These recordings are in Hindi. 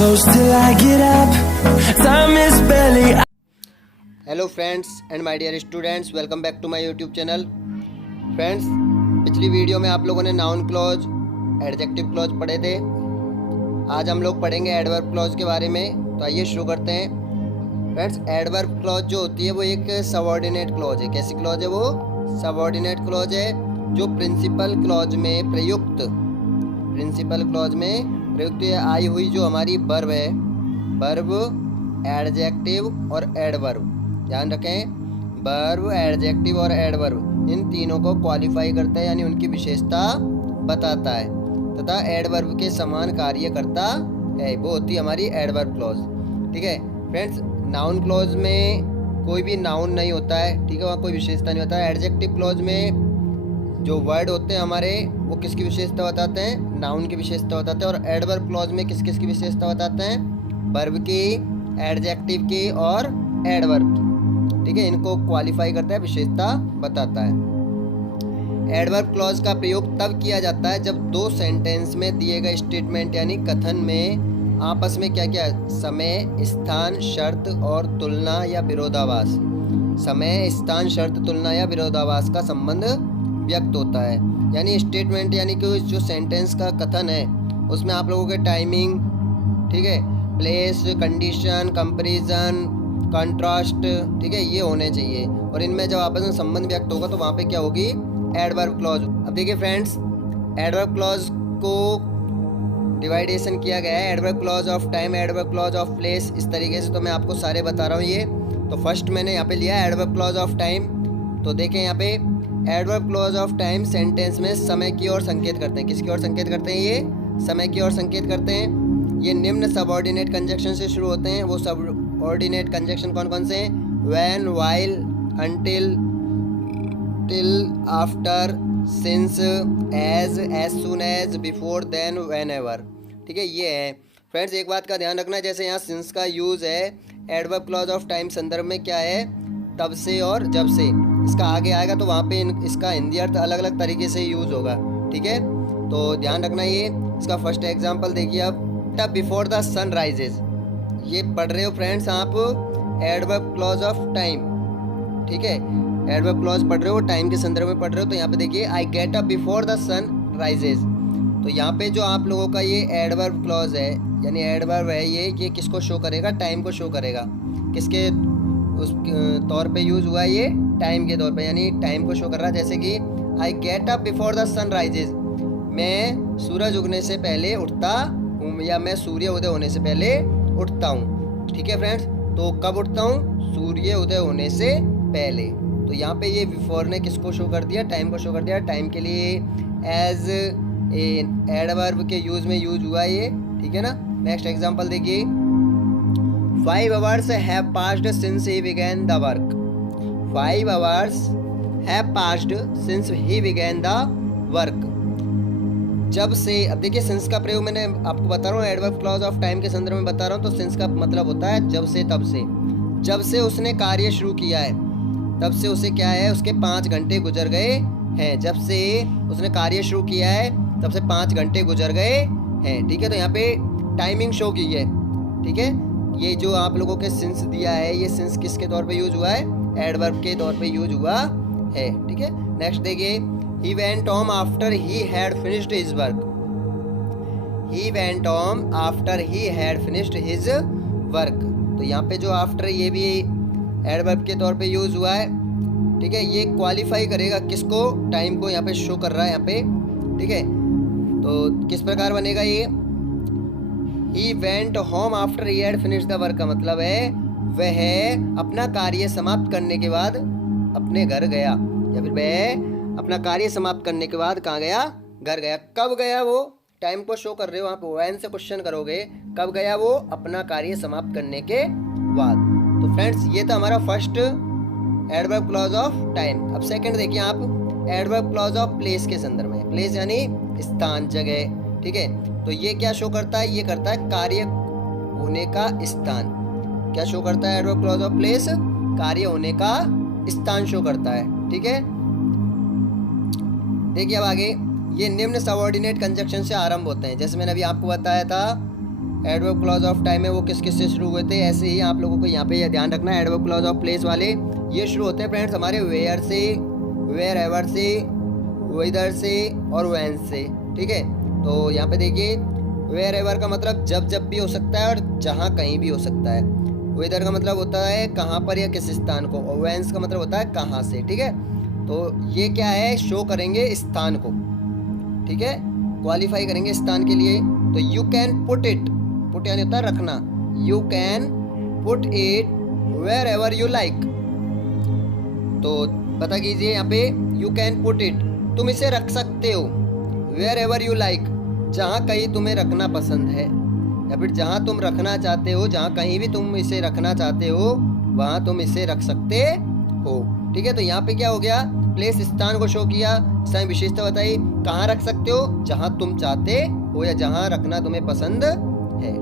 close till I get up. Time is barely. Hello friends and my dear students, welcome back to my YouTube channel. Friends, पिछली वीडियो में आप लोगों ने नाउन क्लॉज, एडजेक्टिव क्लॉज पढ़े थे। आज हम लोग पढ़ेंगे एडवर्ब क्लॉज के बारे में। तो आइए शुरू करते हैं। फ्रेंड्स, एडवर्ब क्लॉज जो होती है वो एक सबऑर्डिनेट क्लॉज है। कैसी क्लॉज है वो? सबऑर्डिनेट क्लॉज है जो प्रिंसिपल क्लॉज में प्रयुक्त आई हुई जो हमारी वर्ब है, वर्ब, एडजेक्टिव और एडवर्ब, ध्यान रखें, वर्ब, एडजेक्टिव और एडवर्ब, इन तीनों को क्वालिफाई करता है, यानी उनकी विशेषता बताता है तथा एडवर्ब के समान कार्य करता है। वो होती है हमारी एडवर्ब क्लॉज। ठीक है फ्रेंड्स, नाउन क्लॉज में कोई भी नाउन नहीं होता है, ठीक है, वहाँ कोई विशेषता नहीं होता है। एडजेक्टिव क्लॉज में जो वर्ड होते हैं हमारे, वो किसकी विशेषता बताते हैं? नाउन की विशेषता बताते हैं। और एडवर्ब क्लॉज में किस किस की विशेषता बताते हैं? वर्ब की, एडजेक्टिव की और एडवर्ब की। ठीक है, इनको क्वालिफाई करता है, विशेषता बताता है। एडवर्ब क्लॉज का प्रयोग तब किया जाता है जब दो सेंटेंस में दिए गए स्टेटमेंट यानी कथन में आपस में क्या क्या, समय, स्थान, शर्त और तुलना या विरोधाभास, समय, स्थान, शर्त, तुलना या विरोधाभास का संबंध व्यक्त होता है। यानी स्टेटमेंट यानी कि जो सेंटेंस का कथन है उसमें आप लोगों के टाइमिंग, ठीक है, प्लेस, कंडीशन, कंपैरिजन, कंट्रास्ट, ठीक है, ये होने चाहिए। और इनमें जब आपस में संबंध व्यक्त होगा तो वहाँ पे क्या होगी? Adverb clause. अब देखिए फ्रेंड्स, एडवर्ब क्लॉज को डिवाइडेशन किया गया है, adverb clause of time, adverb clause of place, इस तरीके से। तो मैं आपको सारे बता रहा हूँ ये। तो फर्स्ट मैंने यहाँ पे लिया एडवर्ब क्लॉज ऑफ टाइम। तो देखें यहाँ पे, adverb clause of time sentence में समय की ओर संकेत करते हैं। किसकी ओर संकेत करते हैं? ये समय की ओर संकेत करते हैं। ये निम्न सबऑर्डिनेट कंजक्शन से शुरू होते हैं। वो सबऑर्डिनेट कंजक्शन कौन कौन से हैं? When, while, until, till, after, since, as soon as, before, then, whenever. ठीक है, ये है। फ्रेंड्स, एक बात का ध्यान रखना, जैसे यहाँ सिंस का यूज़ है एडवर्ब क्लॉज ऑफ टाइम संदर्भ में, क्या है? तब से और जब से। इसका आगे आएगा तो वहाँ पे इसका हिंदी अर्थ अलग अलग तरीके से यूज़ होगा। ठीक है, तो ध्यान रखना ये। इसका फर्स्ट एग्जांपल देखिए आप, the before the sun rises. ये पढ़ रहे हो फ्रेंड्स आप एडवर्ब क्लॉज ऑफ टाइम। ठीक है, एडवर्ब क्लॉज पढ़ रहे हो, टाइम के संदर्भ में पढ़ रहे हो। तो यहाँ पे देखिए, I get up before the sun rises. तो यहाँ पे जो आप लोगों का ये एडवर्ब क्लॉज है, यानी एडवर्ब है ये किसको शो करेगा? टाइम को शो करेगा। किसके उस तौर पे यूज़ हुआ है? ये टाइम के तौर पे, यानी टाइम को शो कर रहा है। जैसे कि I get up before the sun rises, मैं सूरज उगने से पहले उठता हूँ, या मैं सूर्य उदय होने से पहले उठता हूँ। ठीक है फ्रेंड्स, तो कब उठता हूँ? सूर्य उदय होने से पहले। तो यहाँ पे ये बिफोर ने किसको शो कर दिया? टाइम को शो कर दिया। टाइम के लिए एज एडवर्ब के यूज में यूज हुआ ये। ठीक है ना। नेक्स्ट एग्जाम्पल देखिए, 5 hours have passed since he began the work. 5 hours have passed since he began the work. जब से, अब देखिए सिंस का प्रयोग मैंने आपको बता रहा हूँ एडवर्ब क्लॉज ऑफ टाइम के संदर्भ में बता रहा हूँ। तो सिंस का मतलब होता है जब से, तब से। जब से उसने कार्य शुरू किया है, तब से उसे क्या है? उसके 5 घंटे गुजर गए हैं। जब से उसने कार्य शुरू किया है तब से 5 घंटे गुजर गए हैं। ठीक है, तो यहाँ पे टाइमिंग शो की है। ठीक है, ये जो आप लोगों के सिंस दिया है, ये सिंस किसके तौर पे यूज हुआ है? एडवर्ब के तौर पे यूज हुआ है। ठीक है, नेक्स्ट देखिए, he went home after he had finished his work. he went home after he had finished his work. तो यहाँ पे जो आफ्टर, ये भी एडवर्ब के तौर पे यूज हुआ है। ठीक है, ये क्वालिफाई करेगा किसको? टाइम को यहाँ पे शो कर रहा है यहाँ पे। ठीक है, तो किस प्रकार बनेगा ये? He went home after he had finished the work का मतलब है वह अपना कार्य समाप्त करने के बाद अपने घर गया, या फिर वह अपना कार्य समाप्त करने के बाद कहाँ गया? घर गया। कब गया? वो टाइम को शो कर रहे हो आप, वैन से क्वेश्चन करोगे, कब गया वो? अपना कार्य समाप्त करने के बाद। तो फ्रेंड्स, ये था हमारा first adverb clause of time. अब सेकंड देखिए आप, एडवर्ब क्लॉज ऑफ प्लेस के संदर्भ में। प्लेस यानी स्थान, जगह। ठीक है, तो ये क्या शो करता है? ये करता है कार्य होने का स्थान। क्या शो करता है एडवर्ब क्लॉज ऑफ प्लेस? कार्य होने का स्थान शो करता है। ठीक है, देखिए अब आगे, ये निम्न सबऑर्डिनेट कंजक्शन से आरंभ होते हैं। जैसे मैंने अभी आपको बताया था एडवर्ब क्लॉज ऑफ टाइम है वो किस किस से शुरू हुए थे, ऐसे ही आप लोगों को यहाँ पे ध्यान रखना है। एडवर्ब क्लॉज ऑफ प्लेस वाले ये शुरू होते हैं फ्रेंड्स हमारे वेयर से, वेयर एवर से, वेदर से और वैन से, ठीक है। तो यहाँ पे देखिए वेयर एवर का मतलब जब भी हो सकता है और जहाँ कहीं भी हो सकता है। वेदर का मतलब होता है कहाँ पर या किस स्थान को, और वैंस का मतलब होता है कहाँ से, ठीक है। तो ये क्या है, शो करेंगे स्थान को, ठीक है, क्वालिफाई करेंगे स्थान के लिए। तो you can put it, put यानी होता है रखना, you can put it wherever you like. तो पता कीजिए यहाँ पे यू कैन पुट इट, तुम इसे रख सकते हो, वेयर एवर यू लाइक, जहाँ कहीं तुम्हें रखना पसंद है, या फिर जहाँ तुम रखना चाहते हो, जहाँ कहीं भी तुम इसे रखना चाहते हो वहाँ तुम इसे रख सकते हो, ठीक है। तो यहाँ पे क्या हो गया, प्लेस स्थान को शो किया, स्थान विशेषता बताई, कहाँ रख सकते हो, जहाँ तुम चाहते हो या जहाँ रखना तुम्हें पसंद है,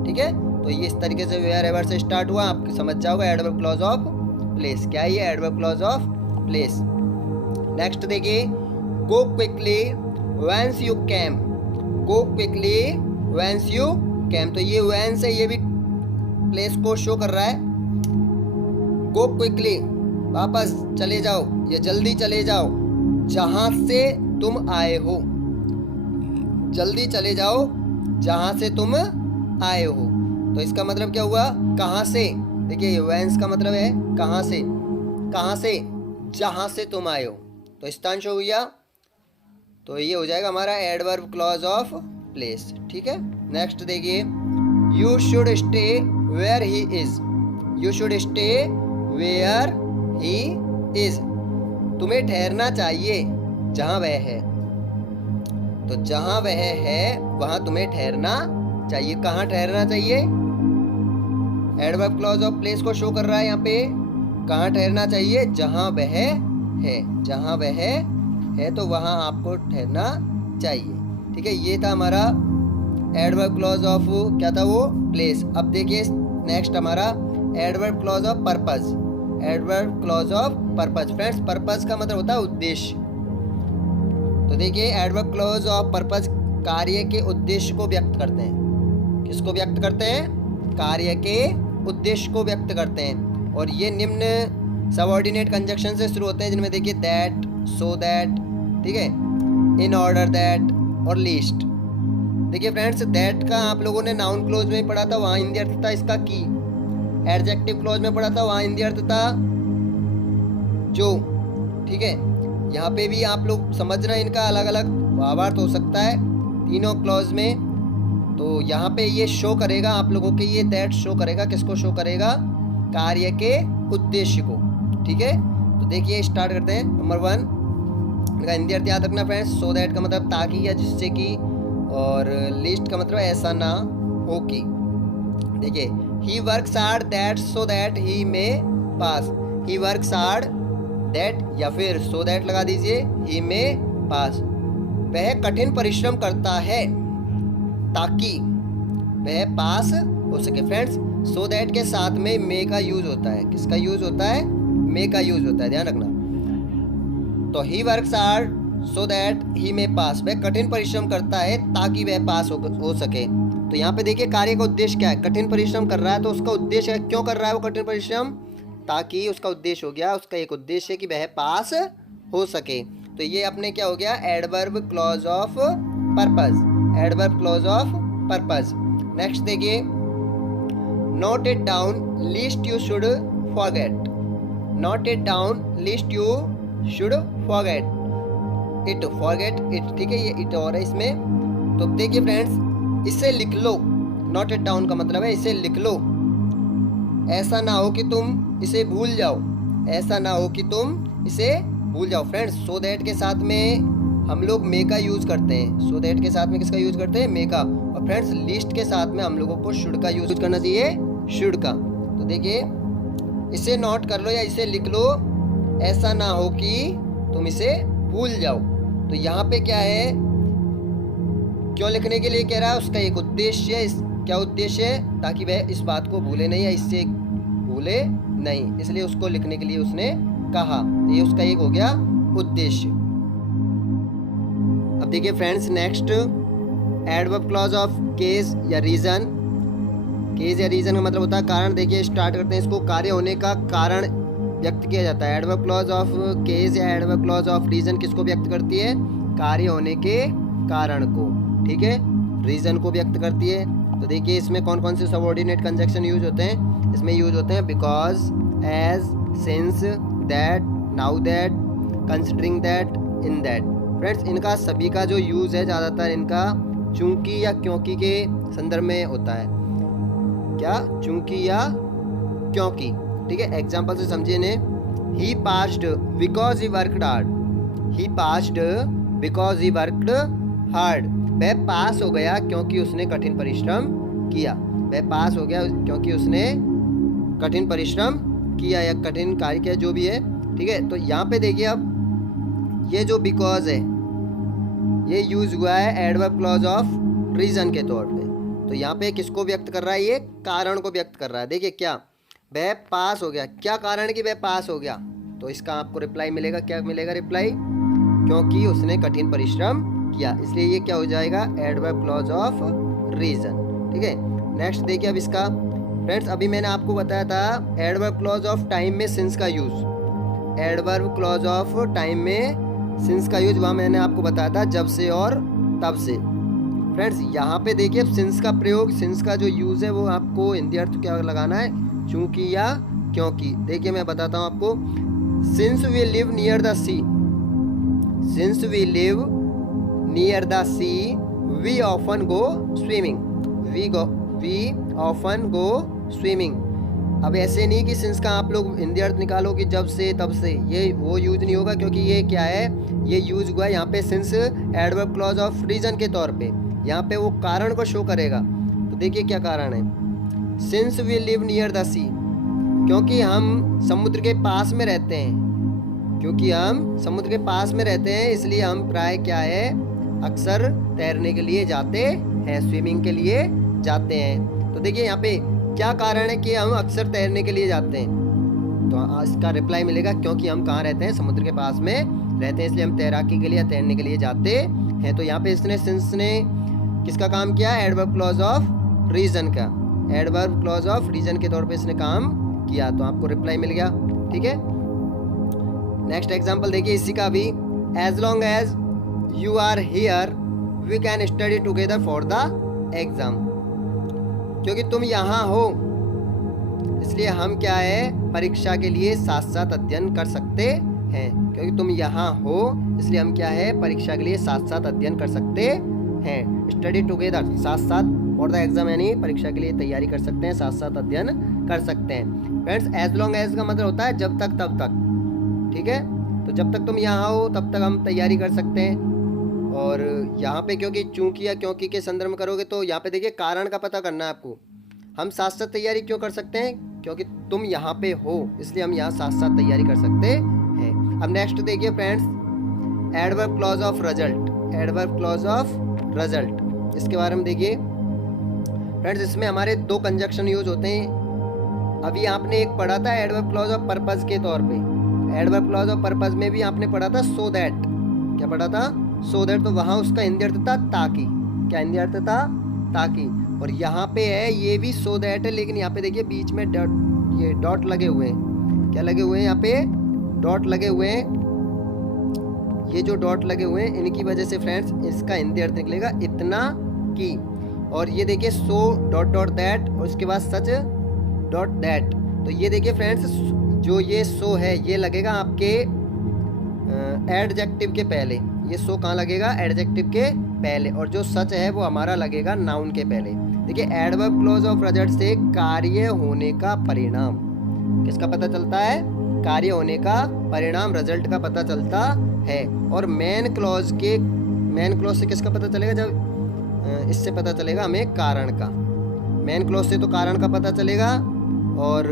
ठीक है। तो ये इस तरीके से वेयर एवर से स्टार्ट हुआ, आप समझ जाओगे एडवर्ब क्लॉज ऑफ प्लेस क्या है, ये adverb clause of place. Next देखिए, go quickly whence you came, go quickly whence you came. तो ये व्हेंस है, ये भी प्लेस को शो कर रहा है। गो क्विकली, वापस चले जाओ या जल्दी चले जाओ, जहां से तुम आए हो, जल्दी चले जाओ जहां से तुम आए हो। तो इसका मतलब क्या हुआ, कहां से, देखिए व्हेंस का मतलब है कहां से, कहां से, जहां से तुम आए हो, तो स्थान शो हुआ। तो ये हो जाएगा हमारा एडवर्ब क्लॉज ऑफ प्लेस, ठीक है। नेक्स्ट देखिए, you should stay where he is, you should stay where he is, तुम्हें ठहरना चाहिए जहां वह है। तो जहां वह है वहां तुम्हें ठहरना चाहिए, कहाँ ठहरना चाहिए, एडवर्ब क्लॉज ऑफ प्लेस को शो कर रहा है यहाँ पे, कहाँ ठहरना चाहिए, जहां वह है, जहां वह है तो वहां आपको ठहरना चाहिए, ठीक है। ये था हमारा एडवर्ब क्लॉज ऑफ क्या था वो, प्लेस। अब देखिए नेक्स्ट हमारा adverb clause of purpose, adverb clause of purpose. Friends purpose का मतलब होता है उद्देश्य। तो देखिए एडवर्ब क्लॉज ऑफ पर्पस कार्य के उद्देश्य को व्यक्त करते हैं, किसको व्यक्त करते हैं, कार्य के उद्देश्य को व्यक्त करते हैं। और ये निम्न सबऑर्डिनेट कंजक्शन से शुरू होते हैं, जिनमें देखिए दैट, सो दैट, ठीक है, इन ऑर्डर दैट और लीस्ट। देखिए फ्रेंड्स दैट का आप लोगों ने नाउन क्लोज में पढ़ा था, वहाँ हिंदी अर्थ था इसका की। एडजेक्टिव क्लोज में पढ़ा था, वहाँ हिंदी अर्थ था जो, ठीक है। यहाँ पे भी आप लोग समझना, इनका अलग अलग भावार्थ हो सकता है तीनों क्लॉज में। तो यहाँ पे ये शो करेगा आप लोगों के, ये दैट शो करेगा, किसको शो करेगा, कार्य के उद्देश्य को, ठीक है। तो देखिए स्टार्ट करते हैं। नंबर 1 इनका हिंदी अर्थ याद रखना फ्रेंड्स, सो दैट का मतलब ताकि या जिससे कि, और लिस्ट का मतलब ऐसा ना हो कि। देखिए ही works hard that so that he may pass, he works hard that या फिर सो दैट लगा दीजिए, ही मे पास, वह कठिन परिश्रम करता है ताकि वह पास हो सके। फ्रेंड्स सो दैट के साथ में मे का यूज होता है, किसका यूज होता है, मे का यूज होता है, ध्यान रखना। तो he works hard so that he may pass, वह कठिन परिश्रम करता है ताकि वह पास हो सके। तो यहाँ पे देखिए कार्य का उद्देश्य क्या है, कठिन परिश्रम कर रहा है तो उसका उद्देश्य है, क्यों कर रहा है वो कठिन परिश्रम, ताकि उसका उद्देश्य हो गया, उसका एक उद्देश्य है कि वह पास हो सके। तो ये अपने क्या हो गया, adverb clause of purpose, adverb clause of purpose. Next देखिए, note it down lest you should forget, note it down lest you should forget it, forget it, ठीक है, ये इट और है इसमें। तो देखिए फ्रेंड्स इसे लिख लो, नोट इट डाउन का मतलब है इसे लिख लो, ऐसा ना हो कि तुम इसे भूल जाओ, ऐसा ना हो कि तुम इसे भूल जाओ। फ्रेंड्स सो दैट के साथ में हम लोग मे का यूज करते हैं, सो दैट के साथ में किसका यूज करते हैं, मे का। और फ्रेंड्स लिस्ट के साथ में हम लोगों को शुड का यूज करना चाहिए, शुड का। तो देखिए इसे नोट कर लो या इसे लिख लो, ऐसा ना हो कि तुम इसे भूल जाओ। तो यहाँ पे क्या है, क्यों लिखने के लिए कह रहा है, उसका एक उद्देश्य है, क्या उद्देश्य है, ताकि वह इस बात को भूले नहीं या इससे भूले नहीं, इसलिए उसको लिखने के लिए उसने कहा। तो ये उसका एक हो गया उद्देश्य। अब देखिए friends next adverb clause of case या रीजन। केस या रीजन का मतलब होता है कारण। देखिए स्टार्ट करते हैं इसको। कार्य होने का कारण व्यक्त किया जाता है। एडवर्ब क्लॉज ऑफ केस या एडवर्ब क्लॉज ऑफ रीजन किसको व्यक्त करती है? कार्य होने के कारण को, ठीक है, रीजन को व्यक्त करती है। तो देखिए इसमें कौन कौन से सबऑर्डिनेट कंजक्शन यूज होते हैं। इसमें यूज होते हैं because, as, since, that, now that, considering that, in that. Friends इनका सभी का जो यूज है ज़्यादातर इनका चूंकि या क्योंकि के संदर्भ में होता है। क्या? चूंकि या क्योंकि, ठीक है। एग्जाम्पल से समझिए इन्हें। He passed because he worked hard. He passed because he worked hard. वह पास हो गया क्योंकि उसने कठिन परिश्रम किया। वह पास हो गया क्योंकि उसने कठिन परिश्रम किया या कठिन कार्य किया, जो भी है, ठीक है। तो यहाँ पे देखिए अब ये जो बिकॉज है ये यूज हुआ है एडवर्ब क्लॉज ऑफ रीजन के तौर पे। तो यहाँ पे किसको व्यक्त कर रहा है? ये कारण को व्यक्त कर रहा है। देखिए क्या, वह पास हो गया। क्या कारण है कि वह पास हो गया? तो इसका आपको रिप्लाई मिलेगा। क्या मिलेगा रिप्लाई? क्योंकि उसने कठिन परिश्रम किया। इसलिए ये क्या हो जाएगा? एडवर्ब क्लॉज ऑफ रीजन, ठीक है। नेक्स्ट देखिए अब इसका। फ्रेंड्स अभी मैंने आपको बताया था एडवर्ब क्लॉज ऑफ टाइम में सिंस का use. Adverb clause of time में सिंस का यूज वहाँ मैंने आपको बताया था जब से और तब से। फ्रेंड्स यहाँ पे देखिए सिंस का प्रयोग, सिंस का जो यूज है वो आपको हिंदी अर्थ क्या लगाना है? चूंकि या क्योंकि। देखिए मैं बताता हूँ आपको। Since we live near the sea, since we live near the sea we often go swimming. We often go swimming. अब ऐसे नहीं कि सिंस का आप लोग हिंदी अर्थ निकालो कि जब से तब से, ये वो यूज नहीं होगा, क्योंकि ये क्या है, ये यूज हुआ है यहाँ पे since adverb clause of reason के तौर पे। यहाँ पे वो कारण को शो करेगा। तो देखिए क्या कारण है। Since we live near the sea, क्योंकि हम समुद्र के पास में रहते हैं। क्योंकि हम समुद्र के पास में रहते हैं इसलिए हम प्राय क्या है, अक्सर तैरने के लिए जाते हैं, स्विमिंग के लिए जाते हैं। तो देखिए यहाँ पे क्या कारण है कि हम अक्सर तैरने के लिए जाते हैं? तो इसका रिप्लाई मिलेगा क्योंकि हम कहाँ रहते हैं? समुद्र के पास में रहते हैं, इसलिए हम तैराकी के लिए, तैरने के लिए जाते हैं। तो यहाँ पे इसने सिंस ने किसका काम किया? एडवर्ब क्लॉज ऑफ रीजन का। एडवर्ब क्लॉज ऑफ रीजन के तौर पे इसने काम किया। तो आपको रिप्लाई मिल गया, ठीक है। नेक्स्ट एग्जांपल देखिए इसी का भी। As long as you are here we can study together for the exam. क्योंकि तुम यहाँ हो इसलिए हम क्या है, परीक्षा के लिए साथ साथ अध्ययन कर सकते हैं। क्योंकि तुम यहाँ हो इसलिए हम क्या है, परीक्षा के लिए साथ साथ अध्ययन कर सकते हैं। स्टडी टुगेदर, साथ साथ, फॉर द एग्जाम यानी परीक्षा के लिए तैयारी कर सकते हैं, साथ साथ अध्ययन कर सकते हैं। फ्रेंड्स एज लॉन्ग एज का मतलब होता है जब तक तब तक, ठीक है। तो जब तक तुम यहाँ हो तब तक हम तैयारी कर सकते हैं। और यहाँ पे क्योंकि चूंकि या क्योंकि के संदर्भ में करोगे तो यहाँ पे देखिए कारण का पता करना है आपको। हम साथ साथ तैयारी क्यों कर सकते हैं? क्योंकि तुम यहाँ पे हो इसलिए हम यहाँ साथ साथ तैयारी कर सकते हैं। अब नेक्स्ट देखिए friends, adverb clause of result. Adverb clause of result, इसके बारे में देखिए फ्रेंड्स। इसमें हमारे दो कंजक्शन यूज होते हैं। अभी आपने एक पढ़ा था एडवर्ब क्लॉज ऑफ पर्पस के तौर पे। एडवर्ब क्लॉज ऑफ पर्पस में भी आपने पढ़ा था सो दैट। क्या पढ़ा था? So that. तो वहाँ उसका हिंदी अर्थ था ताकि। क्या हिंदी अर्थ था? ताकि। और यहाँ पे है ये भी सो दैट है, लेकिन यहाँ पे देखिए बीच में डॉट, ये डॉट लगे हुए हैं। क्या लगे हुए हैं? यहाँ पे डॉट लगे हुए हैं। ये जो डॉट लगे हुए हैं इनकी वजह से फ्रेंड्स इसका हिंदी अर्थ निकलेगा इतना की। और ये देखिए सो डॉट डॉट दैट और उसके बाद सच डॉट दैट। तो ये देखिए फ्रेंड्स जो ये सो है ये लगेगा आपके एडजेक्टिव के पहले। ये सो कहाँ लगेगा? एडजेक्टिव के पहले। और जो सच है वो हमारा लगेगा नाउन के पहले। देखिए एडवर्ब क्लॉज ऑफ रिजल्ट से कार्य होने का परिणाम किसका पता चलता है? कार्य होने का परिणाम, रिजल्ट का पता चलता है। और मेन क्लॉज से किसका पता चलेगा? जब इससे पता चलेगा हमें कारण का। मेन क्लॉज से तो कारण का पता चलेगा और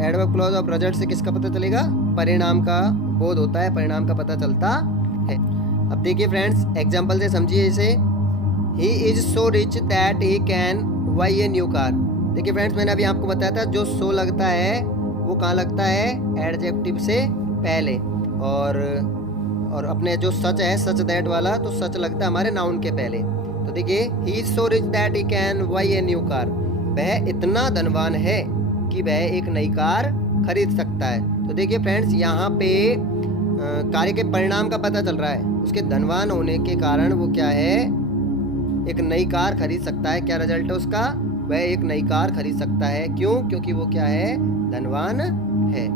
एडवर्ब क्लॉज ऑफ रिजल्ट से किसका पता चलेगा? परिणाम का बोध होता है, परिणाम का पता चलता है। अब देखिए फ्रेंड्स एग्जाम्पल से समझिए इसे। He is so rich that he can buy a new car. देखिए फ्रेंड्स मैंने अभी आपको बताया था जो सो लगता है वो कहाँ लगता है? एडजेक्टिव से पहले। और अपने जो सच है, सच दैट वाला, तो सच लगता है हमारे नाउन के पहले। तो देखिए he is so rich that he can buy a new car. वह इतना धनवान है कि वह एक नई कार खरीद सकता है। तो देखिए फ्रेंड्स, यहाँ पे कार्य के परिणाम का पता चल रहा है। उसके धनवान होने के कारण वो क्या है, एक नई कार खरीद सकता है। क्या रिजल्ट है उसका, वह एक नई कार खरीद सकता है। क्यों, क्योंकि वो क्या है, धनवान है।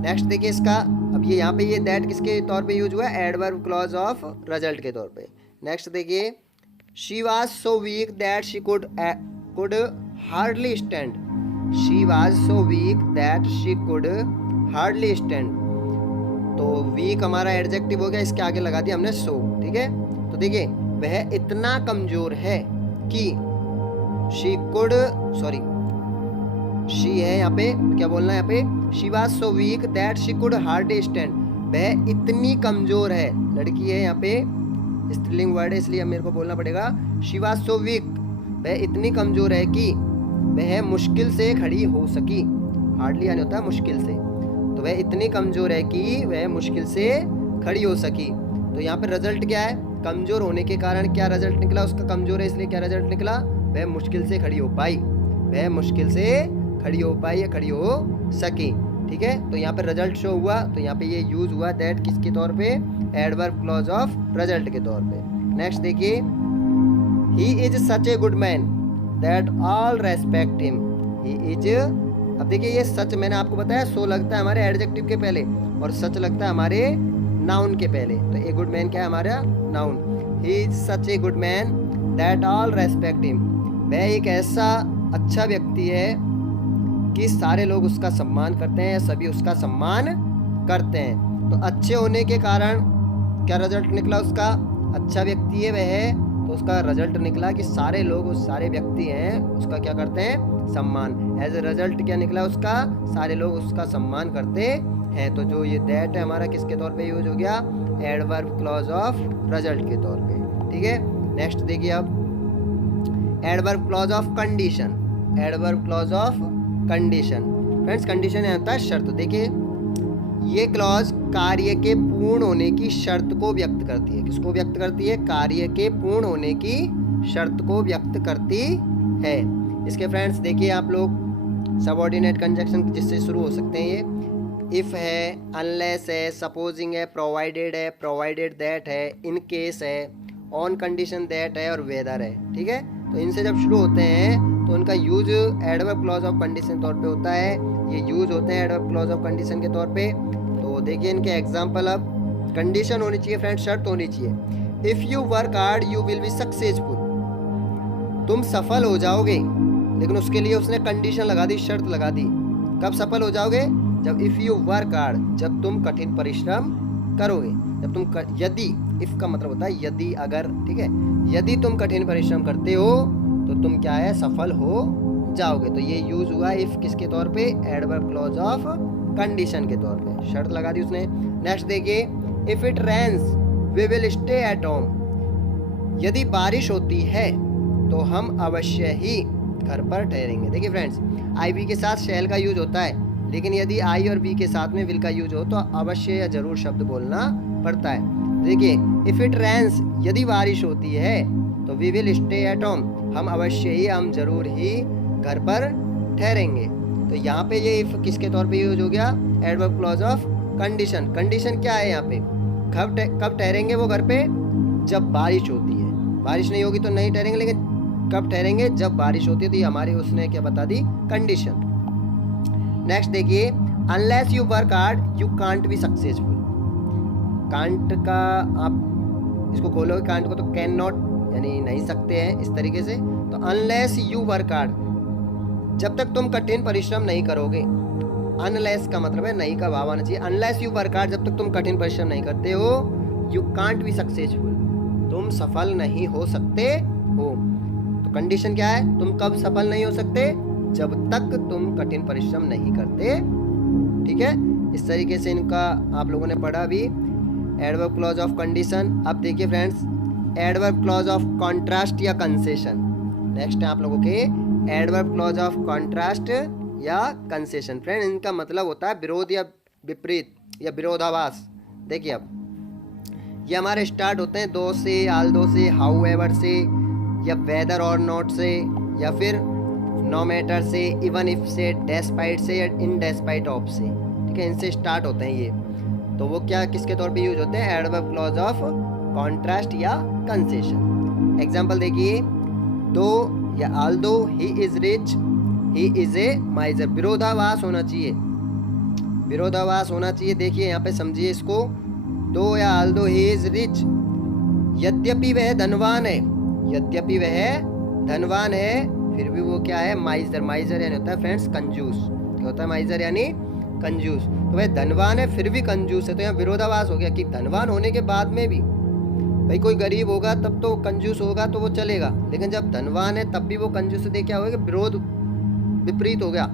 नेक्स्ट देखिए इसका, अब ये यहाँ पे ये दैट किसके तौर पे यूज हुआ है, एडवर्ब क्लॉज ऑफ रिजल्ट के तौर पे। नेक्स्ट देखिए, she was so weak that she could hardly stand. She was so weak that she could hardly stand. तो वीक हमारा एडजेक्टिव हो गया, इसके आगे लगा दिया हमने सो, ठीक है। तो देखिए वह इतना कमजोर है कि शी कुड, सॉरी शी है यहाँ पे, क्या बोलना है यहाँ पे, she was so weak that she could hardly stand. वह इतनी कमजोर है, लड़की है यहाँ पे, स्त्रीलिंग वर्ड है इसलिए मेरे को बोलना पड़ेगा। शी वाज सो वीक, वह इतनी कमजोर है कि वह मुश्किल से खड़ी हो सकी। हार्डली यानी होता है मुश्किल से, तो वह इतनी कमजोर है कि वह मुश्किल से खड़ी हो सकी। तो यहाँ पे रिजल्ट क्या है, कमजोर होने के कारण क्या रिजल्ट निकला उसका, कमजोर है इसलिए क्या रिजल्ट निकला, वह मुश्किल से खड़ी हो पाई। वह मुश्किल से खड़ी हो पाई या खड़ी हो सकी, ठीक है। तो यहाँ पे रिजल्ट शो हुआ, तो यहाँ पे ये यूज हुआ दैट किसके तौर पे, एडवर्ब क्लॉज ऑफ रिजल्ट के तौर पे। नेक्स्ट देखिए, he is such a good man that all respect him. He is, अब देखिए ये सच मैंने आपको बताया, सो लगता है हमारे एडजेक्टिव के पहले और सच लगता है हमारे नाउन के पहले। तो ए गुड मैन क्या है हमारा, noun. He is such a good man that all respect him. वह एक ऐसा अच्छा व्यक्ति है कि सारे लोग उसका सम्मान करते हैं, सभी उसका सम्मान करते हैं। तो अच्छे होने के कारण क्या रिजल्ट निकला उसका, अच्छा व्यक्ति है वह, तो उसका रिजल्ट निकला कि सारे लोग, उस सारे व्यक्ति हैं उसका क्या करते हैं, सम्मान। एज ए रिजल्ट क्या निकला उसका, सारे लोग उसका सम्मान करते हैं। तो जो ये दैट है हमारा किसके तौर पे यूज हो गया, एडवर्ब क्लॉज ऑफ रिजल्ट के तौर पे, ठीक है। नेक्स्ट देखिए अब, adverb clause of condition. Adverb clause of condition, friends condition यहाँ होता है शर्त। देखिए ये क्लॉज कार्य के पूर्ण होने की शर्त को व्यक्त करती है। किसको व्यक्त करती है, कार्य के पूर्ण होने की शर्त को व्यक्त करती है। इसके फ्रेंड्स देखिए आप लोग, सबऑर्डिनेट कंजक्शन जिससे शुरू हो सकते हैं ये, इफ है, अनलेस है, सपोजिंग है, प्रोवाइडेड है, प्रोवाइडेड दैट है, इन केस है, ऑन कंडीशन दैट है और वेदर है, ठीक है। तो इनसे जब शुरू होते हैं तो उनका use adverb clause of condition तौर पे होता है। ये यूज होते हैं एडवर्ब क्लॉज ऑफ कंडीशन के तौर पे। तो देखिए इनके एग्जांपल, अब कंडीशन होनी चाहिए फ्रेंड्स, शर्त होनी चाहिए। If you work hard you will be successful. तुम सफल हो जाओगे, लेकिन उसके लिए उसने कंडीशन लगा दी, शर्त लगा दी। कब सफल हो जाओगे, जब इफ़ यू वर्क हार्ड, जब तुम कठिन परिश्रम करोगे। जब तुम यदि, इफ का मतलब होता है यदि, अगर, ठीक है। यदि तुम कठिन परिश्रम करते हो तो तुम क्या है, सफल हो जाओगे। तो ये यूज हुआ इफ किसके तौर पे, एडवर्ब क्लॉज ऑफ कंडीशन के तौर पे, शर्त लगा दी उसने। नेक्स्ट देखिए, if it rains we will stay at home. यदि बारिश होती है तो हम अवश्य ही घर पर ठहरेंगे। देखिए फ्रेंड्स, आई वी के साथ शैल का यूज होता है, लेकिन यदि आई और वी के साथ में विल का यूज हो तो अवश्य या जरूर शब्द बोलना पड़ता है। देखिए इफ इट रेन्स, यदि बारिश होती है तो we will stay at home, हम अवश्य ही, हम जरूर ही घर पर ठहरेंगे। तो यहाँ पे ये इफ किसके तौर पे यूज हो गया, adverb clause of condition. Condition क्या है यहाँ पे, कब ठहरेंगे वो घर पे, जब बारिश होती है। बारिश नहीं होगी तो नहीं ठहरेंगे, लेकिन कब ठहरेंगे, जब बारिश होती है। तो ये हमारी उसने क्या बता दी, कंडीशन। नेक्स्ट देखिए, unless you work hard you can't be successful. Can't का आप इसको खोलोगे, कांट को, तो कैन नॉट यानी नहीं सकते हैं इस तरीके से। तो अनलेस यू वर्क हार्ड, जब तक तुम कठिन परिश्रम नहीं करोगे। अनलेस का मतलब है नहीं का भाव आना चाहिए। अनलेस यू वर्क हार्ड, जब तक तुम कठिन परिश्रम नहीं करते हो, यू कांट बी सक्सेसफुल, तुम सफल नहीं हो सकते हो। तो कंडीशन क्या है, तुम कब सफल नहीं हो सकते, जब तक तुम कठिन परिश्रम नहीं करते, ठीक है। इस तरीके से इनका आप लोगों ने पढ़ा भी, एडवर्ब क्लॉज ऑफ कंडीशन। अब देखिए friends, adverb clause of contrast या कंसेशन। नेक्स्ट है आप लोगों के एडवर्ब क्लॉज ऑफ कॉन्ट्रास्ट या कंसेशन। फ्रेंड इनका मतलब होता है विरोध या विपरीत या विरोधाभास। देखिए अब ये हमारे स्टार्ट होते हैं दो से, आल्दो से, हाउ एवर से, या वेदर और नॉट से, या फिर नो मैटर से, इवन इफ से, डेस्पाइट से या इन डेस्पाइट ऑफ से, ठीक है, इनसे स्टार्ट होते हैं ये। तो वो क्या किसके तौर पे यूज होते हैं? एडवर्ब क्लॉज ऑफ कॉन्ट्रास्ट या कंसेशन। एग्जांपल देखिए, दो या although he is rich, he is a माइजर। विरोधाभास होना चाहिए, विरोधाभास होना चाहिए। देखिए यहाँ पे समझिए इसको, दो या ऑल्दो ही इज रिच, यद्यपि वह धनवान है, यद्यपि वह धनवान है, फिर भी वो क्या है? माइजर। माइजर यानी होता है फ्रेंड्स कंजूस। क्या होता है माइजर? यानी कंजूस। तो वह धनवान है फिर भी कंजूस है, तो यहाँ विरोधाभास हो गया कि धनवान होने के बाद में भी, भाई कोई गरीब होगा तब तो कंजूस होगा तो वो चलेगा, लेकिन जब धनवान है तब भी वो कंजूस है, क्या होगा? विरोध विपरीत हो गया।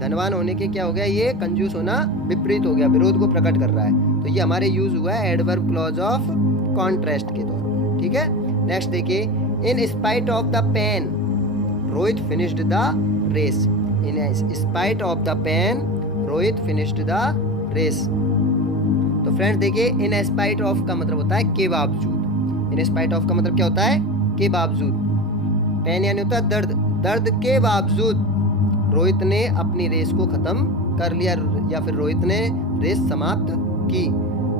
धनवान होने के क्या हो गया? ये कंजूस होना विपरीत हो गया, विरोध को प्रकट कर रहा है। तो ये हमारे यूज हुआ है एडवर्ब क्लॉज ऑफ कॉन्ट्रास्ट के तौर पर, ठीक है। नेक्स्ट देखिए, in spite of the pain Rohit finished the race. In spite of the pain Rohit finished the race. तो फ्रेंड्स देखिए, इन स्पाइट ऑफ का मतलब होता है के बावजूद। इन स्पाइट ऑफ का मतलब क्या होता है? के बावजूद। पेन यानी होता है दर्द, दर्द के बावजूद रोहित ने अपनी रेस को खत्म कर लिया, या फिर रोहित ने रेस समाप्त की।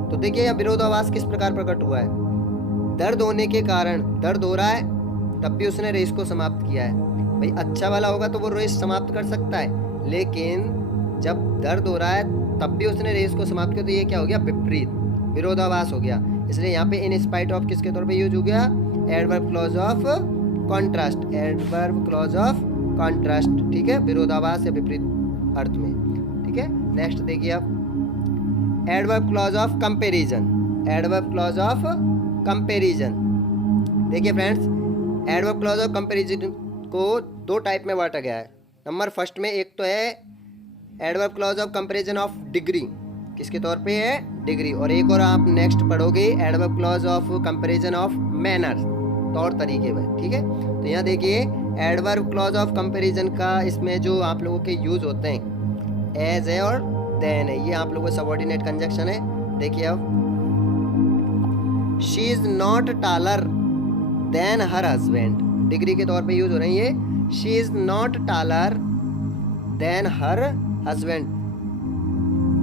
तो देखिए यहाँ विरोधाभास किस प्रकार प्रकट हुआ है? दर्द होने के कारण, दर्द हो रहा है तब भी उसने रेस को समाप्त किया है। भाई अच्छा वाला होगा तो वो रेस समाप्त कर सकता है, लेकिन जब दर्द हो रहा है तब भी उसने रेस को समाप्त किया, तो ये क्या हो गया? विपरीत, विरोधाभास हो गया। इसलिए यहाँ पे इन स्पाइट ऑफ किसके तौर पे यूज हो गया? Adverb clause of contrast. Adverb clause of contrast, ठीक है, विरोधाभास या विपरीत अर्थ में, ठीक है। नेक्स्ट देखिए अब adverb clause of comparison. Adverb clause of comparison, देखिए friends, adverb clause of comparison को दो टाइप में बांटा गया है। नंबर फर्स्ट में एक तो है adverb clause of comparison of degree, किसके तौर पे है? डिग्री। और एक और आप नेक्स्ट पढ़ोगे adverb clause of comparison of manner, तौर तरीके में, ठीक है। तो यहाँ देखिए एडवर्ब क्लॉज ऑफ कंपैरिजन का इसमें जो आप लोगों के यूज होते हैं, एज है और देन है, ये आप लोगों का सबऑर्डिनेट कंजक्शन है। देखिए अब, she is not taller than her husband, degree के तौर पे यूज हो रही है। She is not taller than her husband,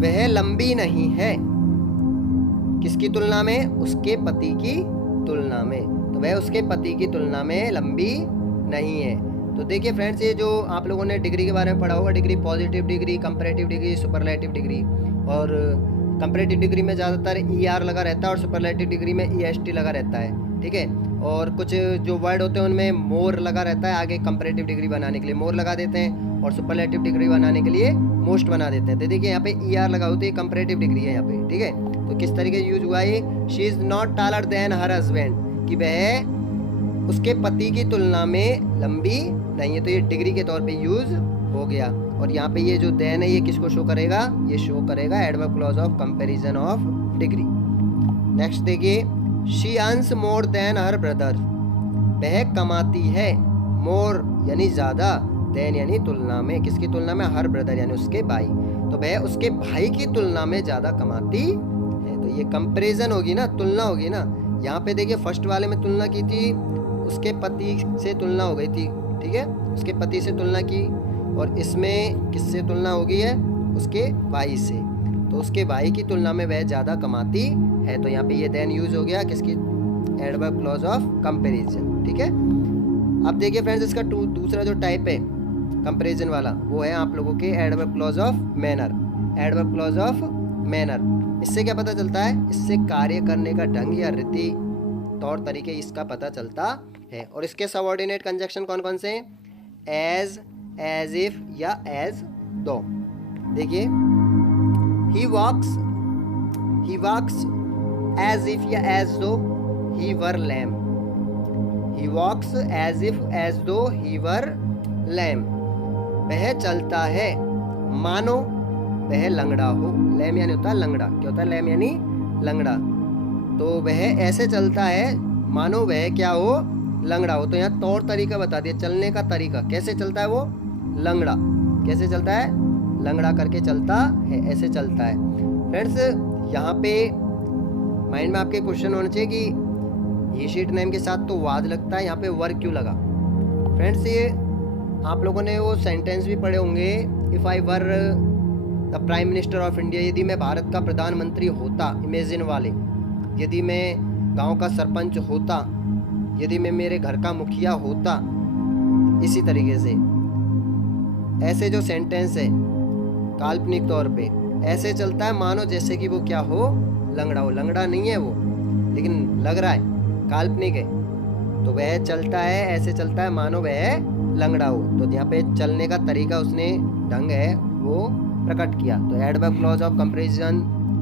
वह लंबी नहीं है, किसकी तुलना में? उसके पति की तुलना में। तो वह उसके पति की तुलना में लंबी नहीं है। तो देखिए फ्रेंड्स, ये जो आप लोगों ने डिग्री के बारे में पढ़ा होगा, degree positive degree, comparative degree, superlative degree. और कंपैरेटिव डिग्री में ज़्यादातर ER लगा रहता है और सुपरलेटिव डिग्री में EST लगा रहता है, ठीक है। और कुछ जो वर्ड होते हैं उनमें मोर लगा रहता है आगे, कंपैरेटिव डिग्री बनाने के लिए मोर लगा देते हैं और सुपरलेटिव डिग्री बनाने के लिए मोस्ट बना देते हैं। तो देखिए यहाँ पे ER लगा होती है, कंपैरेटिव डिग्री है यहाँ पे, ठीक है। तो किस तरीके से यूज हुआ है? She is not taller than her husband, कि वह उसके पति की तुलना में लंबी नहीं है, तो ये डिग्री के तौर पे यूज हो गया। और यहाँ पे ये जो देन है ये किसको शो करेगा? ये शो करेगा adverb clause of comparison of degree. Next देखिए, she earns more than her brother, वह कमाती है, मोर यानी ज़्यादा, देन यानी तुलना में, किसकी तुलना में? हर ब्रदर यानी उसके भाई। तो वह उसके भाई की तुलना में ज़्यादा कमाती है। तो ये कंपैरिजन होगी ना, तुलना होगी ना। यहाँ पे देखिए फर्स्ट वाले में तुलना की थी, उसके पति से तुलना हो गई थी, ठीक है, उसके पति से तुलना की। और इसमें किससे तुलना हो गई है? उसके भाई से। तो उसके भाई की तुलना में वह ज़्यादा कमाती है। तो यहाँ पे ये देन यूज हो गया किसकी? एडवर्ब क्लॉज ऑफ कंपैरिजन, ठीक है। अब देखिए फ्रेंड्स, इसका दूसरा जो टाइप है कंपैरिजन वाला, वो है आप लोगों के adverb clause of manner. Adverb clause of manner, इससे क्या पता चलता है? इससे कार्य करने का ढंग या रीति, तौर तरीके, इसका पता चलता है। और इसके सबऑर्डिनेट कंजक्शन कौन कौन से हैं? एज, एज इफ या एज दो। देखिए, ही वॉक्स एज इफ या as though he were lame. He walks as if as though he were lamb, वह चलता है मानो वह लंगड़ा हो। लैम यानी होता है लंगड़ा, क्या होता है? लैम यानी लंगड़ा। तो वह ऐसे चलता है मानो वह क्या हो? लंगड़ा हो। तो यहाँ तौर तरीका बता दिया, चलने का तरीका, कैसे चलता है वो? लंगड़ा। कैसे चलता है? लंगड़ा करके चलता है, ऐसे चलता है। फ्रेंड्स, यहाँ पे माइंड में आपके क्वेश्चन होना चाहिए कि ये शीट नेम के साथ तो वाज लगता है, यहाँ पे वर क्यों लगा? फ्रेंड्स, ये आप लोगों ने वो सेंटेंस भी पढ़े होंगे, if I were the prime minister of India, यदि मैं भारत का प्रधानमंत्री होता, इमेजिन वाले, यदि मैं गांव का सरपंच होता, यदि मैं मेरे घर का मुखिया होता। इसी तरीके से ऐसे जो सेंटेंस है काल्पनिक तौर पे ऐसे चलता है मानो जैसे कि वो क्या हो, लंगड़ा हो। लंगड़ा नहीं है वो, लेकिन लग रहा है, काल्पनिक है, तो वह चलता है, ऐसे चलता है मानो वह लंगड़ा हो। तो यहाँ पे चलने का तरीका, उसने ढंग है वो प्रकट किया। तो adverb clause of comparison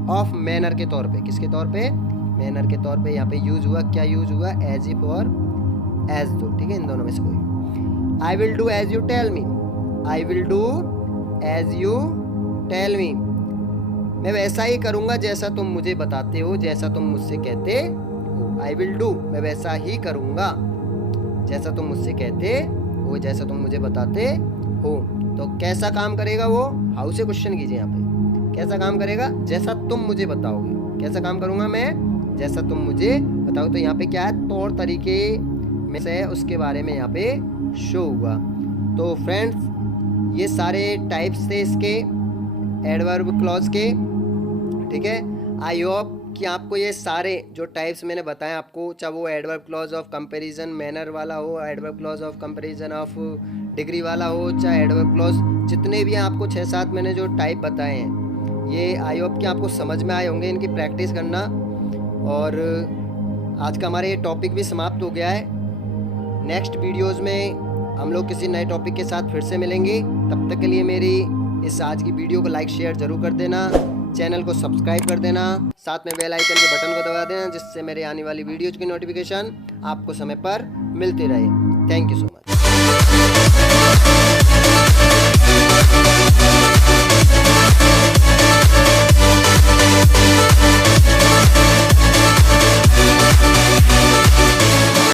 of manner के तौर पे, किसके तौर पे, मैनर के तौर पे यहाँ पे यूज हुआ। क्या यूज हुआ, एज इफ और एज दो, ठीक है, इन दोनों में से कोई। I will do as you tell me, I will do as you tell me, मैं वैसा ही करूँगा जैसा तुम मुझे बताते हो, जैसा तुम मुझसे कहते हो। आई विल डू, मैं वैसा ही करूँगा जैसा तुम मुझसे कहते हो, जैसा तुम मुझे बताते हो। तो कैसा काम करेगा वो, हाउ से क्वेश्चन कीजिए यहाँ पे, कैसा काम करेगा, जैसा तुम मुझे बताओगे। कैसा काम करूँगा मैं, जैसा तुम मुझे बताओ। तो यहाँ पे क्या है, तौर तरीके में से उसके बारे में यहाँ पे शो हुआ। तो फ्रेंड्स ये सारे टाइप्स थे इसके एडवर्ब क्लॉज के, ठीक है। आई होप कि आपको ये सारे जो टाइप्स मैंने बताए आपको, चाहे वो adverb clause of comparison manner वाला हो, adverb clause of comparison of degree वाला हो, चाहे एडवर्ब क्लॉज जितने भी हैं, आपको 6-7 मैंने जो टाइप बताए हैं, ये आई होप कि आपको समझ में आए होंगे। इनकी प्रैक्टिस करना। और आज का हमारा ये टॉपिक भी समाप्त हो गया है। नेक्स्ट वीडियोज़ में हम लोग किसी नए टॉपिक के साथ फिर से मिलेंगे। तब तक के लिए मेरी इस आज की वीडियो को लाइक शेयर ज़रूर कर देना, चैनल को सब्सक्राइब कर देना, साथ में बेल आइकन के बटन को दबा देना, जिससे मेरे आने वाली वीडियोज़ की नोटिफिकेशन आपको समय पर मिलती रहे। Thank you so much.